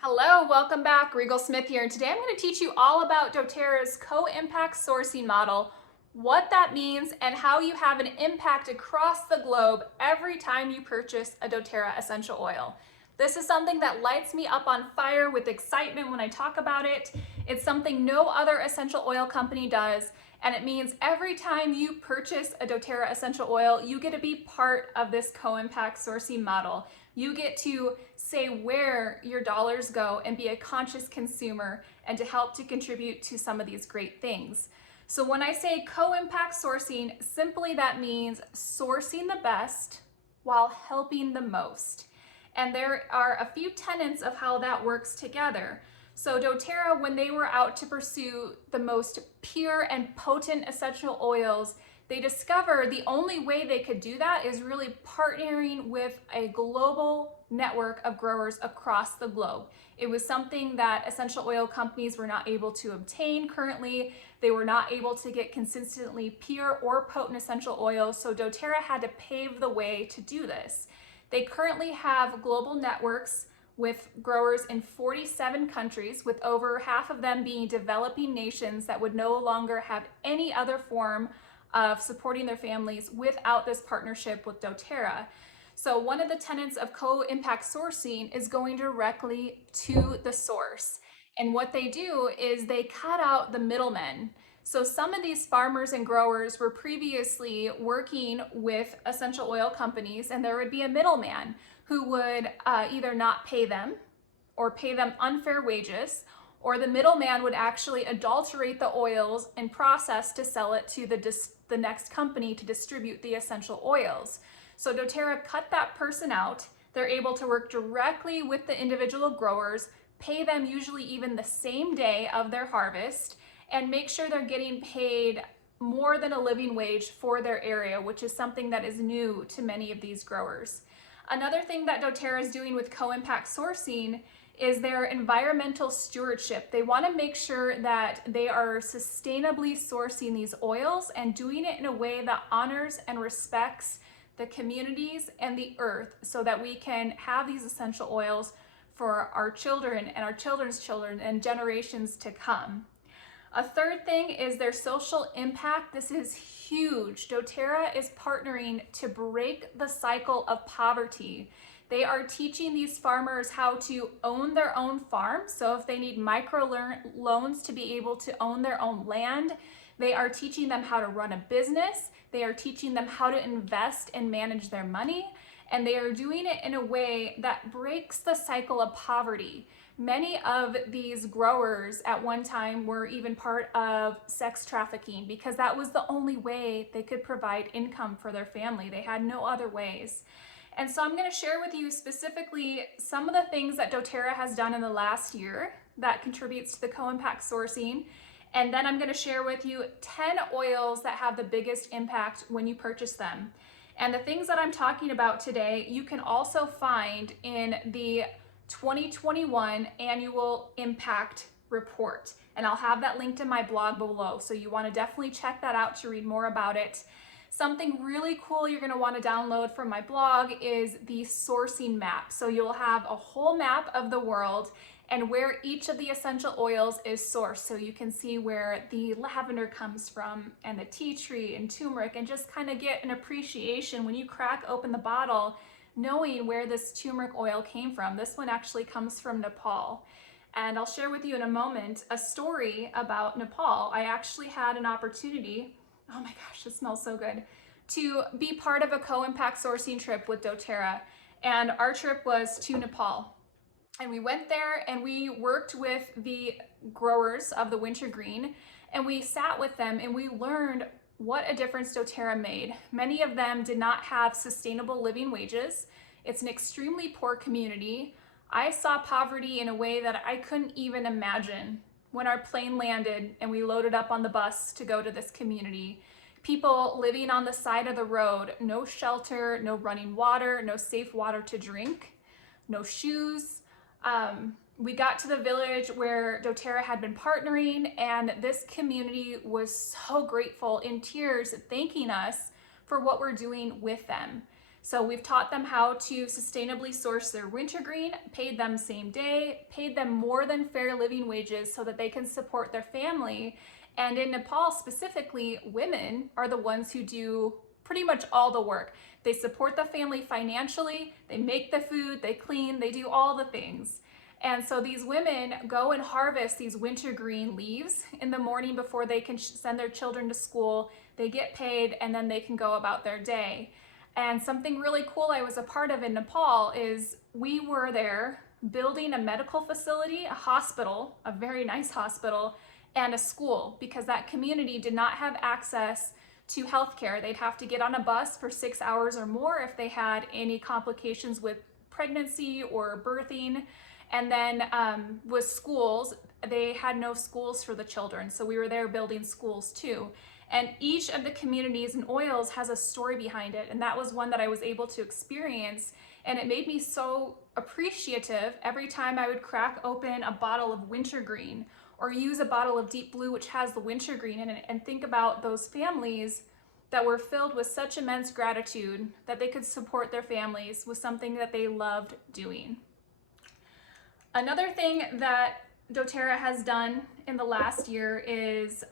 Hello, welcome back. Regal Smith here, and today I'm going to teach you all about doTERRA's CoImpact Sourcing model, what that means, and how you have an impact across the globe every time you purchase a doTERRA essential oil. This is something that lights me up on fire with excitement when I talk about it. It's something no other essential oil company does, and it means every time you purchase a doTERRA essential oil, you get to be part of this CoImpact Sourcing model. You get to say where your dollars go and be a conscious consumer and to help to contribute to some of these great things. So when I say co-impact sourcing, simply that means sourcing the best while helping the most. And there are a few tenets of how that works together. So doTERRA, when they were out to pursue the most pure and potent essential oils, they discovered the only way they could do that is really partnering with a global network of growers across the globe. It was something that essential oil companies were not able to obtain currently. They were not able to get consistently pure or potent essential oils, so doTERRA had to pave the way to do this. They currently have global networks with growers in 47 countries, with over half of them being developing nations that would no longer have any other form of supporting their families without this partnership with doTERRA. So one of the tenets of co-impact sourcing is going directly to the source. And what they do is they cut out the middlemen. So some of these farmers and growers were previously working with essential oil companies, and there would be a middleman who would either not pay them or pay them unfair wages, or the middleman would actually adulterate the oils and process to sell it to the next company to distribute the essential oils. So doTERRA cut that person out. They're able to work directly with the individual growers, pay them usually even the same day of their harvest, and make sure they're getting paid more than a living wage for their area, which is something that is new to many of these growers. Another thing that doTERRA is doing with co-impact sourcing is their environmental stewardship. They want to make sure that they are sustainably sourcing these oils and doing it in a way that honors and respects the communities and the earth, so that we can have these essential oils for our children and our children's children and generations to come. A third thing is their social impact. This is huge. doTERRA is partnering to break the cycle of poverty. They are teaching these farmers how to own their own farm. So if they need micro loans to be able to own their own land, they are teaching them how to run a business. They are teaching them how to invest and manage their money. And they are doing it in a way that breaks the cycle of poverty. Many of these growers at one time were even part of sex trafficking because that was the only way they could provide income for their family. They had no other ways. And so I'm going to share with you specifically some of the things that doTERRA has done in the last year that contributes to the co-impact sourcing. And then I'm going to share with you 10 oils that have the biggest impact when you purchase them. And the things that I'm talking about today, you can also find in the 2021 Annual Impact Report. And I'll have that linked in my blog below. So you want to definitely check that out to read more about it. Something really cool you're going to want to download from my blog is the sourcing map. So you'll have a whole map of the world and where each of the essential oils is sourced. So you can see where the lavender comes from and the tea tree and turmeric, and just kind of get an appreciation when you crack open the bottle, knowing where this turmeric oil came from. This one actually comes from Nepal. And I'll share with you in a moment a story about Nepal. I actually had an opportunity, oh my gosh, it smells so good, to be part of a co-impact sourcing trip with doTERRA. And our trip was to Nepal. And we went there and we worked with the growers of the wintergreen, and we sat with them and we learned what a difference doTERRA made. Many of them did not have sustainable living wages. It's an extremely poor community. I saw poverty in a way that I couldn't even imagine when our plane landed and we loaded up on the bus to go to this community. People living on the side of the road, no shelter, no running water, no safe water to drink, no shoes. We got to the village where doTERRA had been partnering, and this community was so grateful, in tears, thanking us for what we're doing with them. So we've taught them how to sustainably source their wintergreen, paid them same day, paid them more than fair living wages so that they can support their family. And in Nepal specifically, women are the ones who do pretty much all the work. They support the family financially, they make the food, they clean, they do all the things. And so these women go and harvest these wintergreen leaves in the morning before they can send their children to school. They get paid and then they can go about their day. And something really cool I was a part of in Nepal is we were there building a medical facility, a hospital, a very nice hospital, and a school, because that community did not have access to healthcare. They'd have to get on a bus for 6 hours or more if they had any complications with pregnancy or birthing. And then with schools, they had no schools for the children. So we were there building schools too. And each of the communities and oils has a story behind it. And that was one that I was able to experience. And it made me so appreciative every time I would crack open a bottle of wintergreen or use a bottle of deep blue, which has the wintergreen in it, and think about those families that were filled with such immense gratitude that they could support their families with something that they loved doing. Another thing that doTERRA has done in the last year is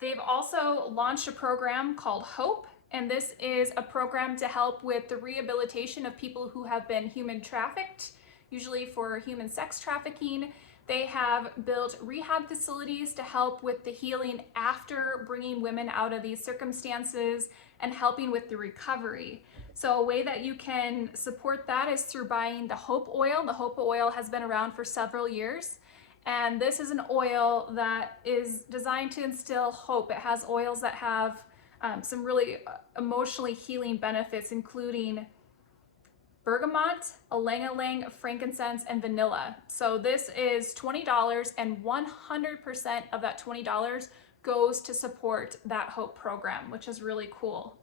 they've also launched a program called HOPE, and this is a program to help with the rehabilitation of people who have been human trafficked, usually for human sex trafficking. They have built rehab facilities to help with the healing after bringing women out of these circumstances and helping with the recovery. So a way that you can support that is through buying the HOPE oil. The HOPE oil has been around for several years. And this is an oil that is designed to instill hope. It has oils that have some really emotionally healing benefits, including bergamot, ylang-ylang, frankincense, and vanilla. So this is $20, and 100% of that $20 goes to support that HOPE program, which is really cool.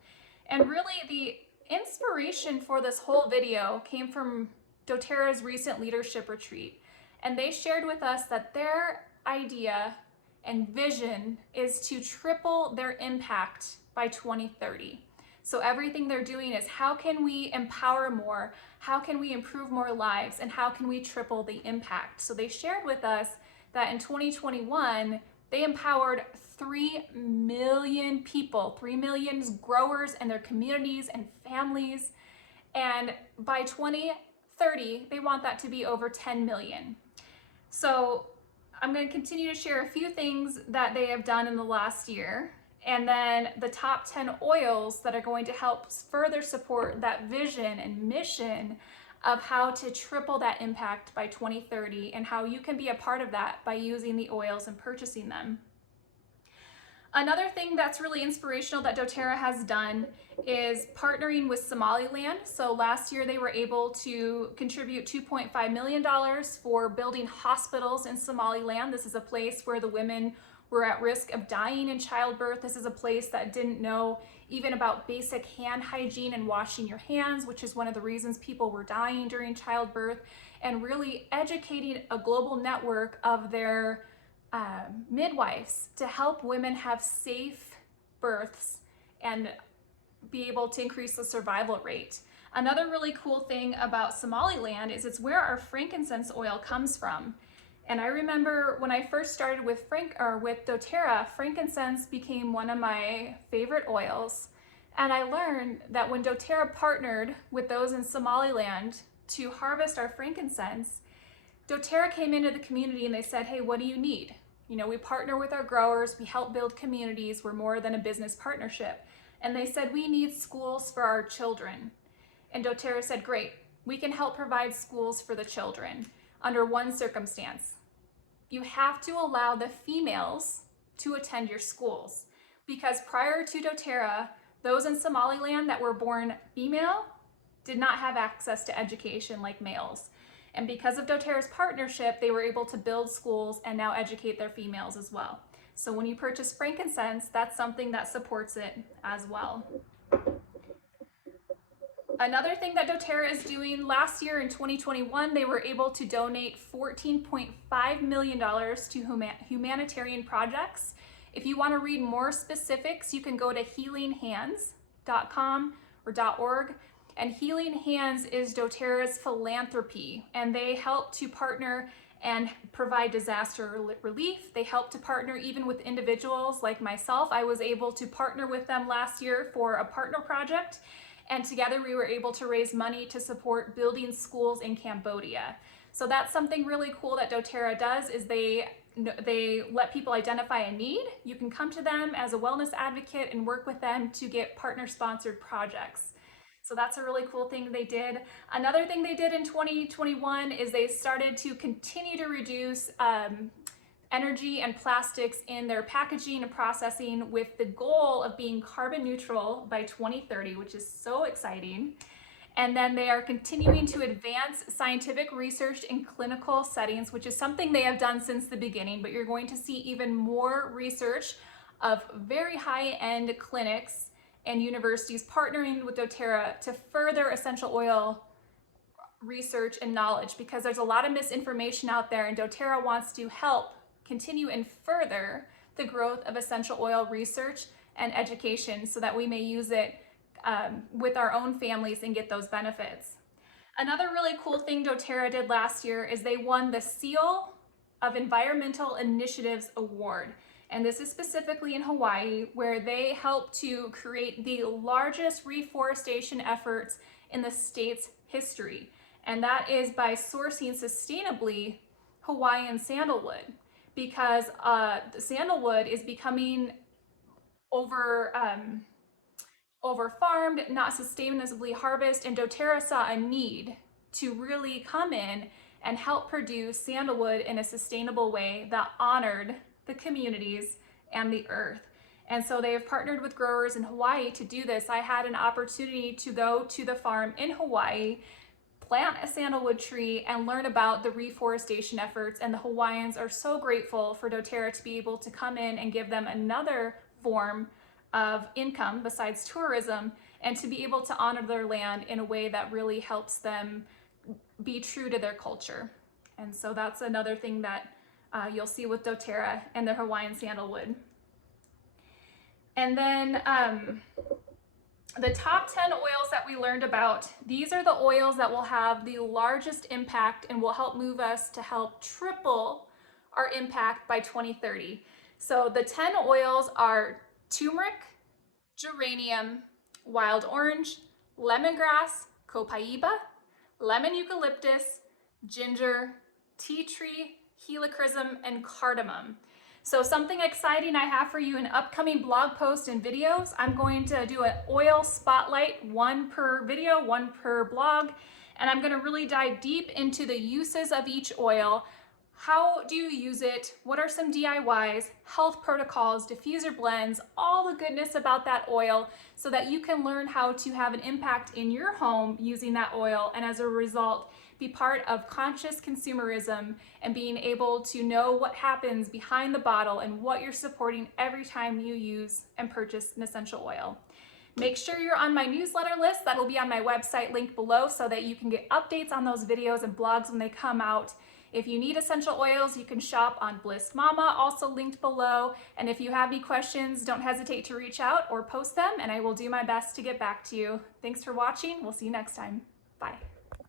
And really the inspiration for this whole video came from doTERRA's recent leadership retreat. And they shared with us that their idea and vision is to triple their impact by 2030. So everything they're doing is how can we empower more, how can we improve more lives, and how can we triple the impact? So they shared with us that in 2021, they empowered 3 million people, 3 million growers and their communities and families. And by 2030, they want that to be over 10 million. So I'm going to continue to share a few things that they have done in the last year, and then the top 10 oils that are going to help further support that vision and mission of how to triple that impact by 2030 and how you can be a part of that by using the oils and purchasing them. Another thing that's really inspirational that doTERRA has done is partnering with Somaliland. So last year they were able to contribute $2.5 million for building hospitals in Somaliland. This is a place where the women were at risk of dying in childbirth. This is a place that didn't know even about basic hand hygiene and washing your hands, which is one of the reasons people were dying during childbirth, and really educating a global network of their midwives to help women have safe births and be able to increase the survival rate. Another really cool thing about Somaliland is it's where our frankincense oil comes from. And I remember when I first started with doTERRA, frankincense became one of my favorite oils. And I learned that when doTERRA partnered with those in Somaliland to harvest our frankincense, doTERRA came into the community and they said, hey, what do you need? You know, we partner with our growers, we help build communities, we're more than a business partnership. And they said, we need schools for our children. And doTERRA said, great, we can help provide schools for the children under one circumstance. You have to allow the females to attend your schools, because prior to doTERRA, those in Somaliland that were born female did not have access to education like males. And because of doTERRA's partnership, they were able to build schools and now educate their females as well. So when you purchase frankincense, that's something that supports it as well. Another thing that doTERRA is doing, last year in 2021, they were able to donate $14.5 million to humanitarian projects. If you want to read more specifics, you can go to Healing Hands. healinghands.com or .org. And Healing Hands is doTERRA's philanthropy, and they help to partner and provide disaster relief. They help to partner even with individuals like myself. I was able to partner with them last year for a partner project, and together we were able to raise money to support building schools in Cambodia. So that's something really cool that doTERRA does, is they let people identify a need. You can come to them as a wellness advocate and work with them to get partner sponsored projects. So that's a really cool thing they did. Another thing they did in 2021 is they started to continue to reduce energy and plastics in their packaging and processing, with the goal of being carbon neutral by 2030, which is so exciting. And then they are continuing to advance scientific research in clinical settings, which is something they have done since the beginning, but you're going to see even more research of very high-end clinics and universities partnering with doTERRA to further essential oil research and knowledge, because there's a lot of misinformation out there, and doTERRA wants to help continue and further the growth of essential oil research and education so that we may use it with our own families and get those benefits. Another really cool thing doTERRA did last year is they won the Seal of Environmental Initiatives Award. And this is specifically in Hawaii, where they help to create the largest reforestation efforts in the state's history. And that is by sourcing sustainably Hawaiian sandalwood, because the sandalwood is becoming over farmed, not sustainably harvested, and doTERRA saw a need to really come in and help produce sandalwood in a sustainable way that honored the communities and the earth. And so they have partnered with growers in Hawaii to do this. I had an opportunity to go to the farm in Hawaii, plant a sandalwood tree, and learn about the reforestation efforts. And the Hawaiians are so grateful for doTERRA to be able to come in and give them another form of income besides tourism, and to be able to honor their land in a way that really helps them be true to their culture. And so that's another thing that you'll see with doTERRA and their Hawaiian sandalwood. And then the top 10 oils that we learned about, these are the oils that will have the largest impact and will help move us to help triple our impact by 2030. So the 10 oils are turmeric, geranium, wild orange, lemongrass, copaiba, lemon eucalyptus, ginger, tea tree, helichrysum, and cardamom. So something exciting I have for you in upcoming blog posts and videos. I'm going to do an oil spotlight, one per video, one per blog, and I'm going to really dive deep into the uses of each oil. How do you use it? What are some DIYs, health protocols, diffuser blends, all the goodness about that oil, so that you can learn how to have an impact in your home using that oil, and as a result, be part of conscious consumerism and being able to know what happens behind the bottle and what you're supporting every time you use and purchase an essential oil. Make sure you're on my newsletter list. That'll be on my website link below, so that you can get updates on those videos and blogs when they come out. If you need essential oils, you can shop on Bliss Mama, also linked below. And if you have any questions, don't hesitate to reach out or post them, and I will do my best to get back to you. Thanks for watching. We'll see you next time. Bye.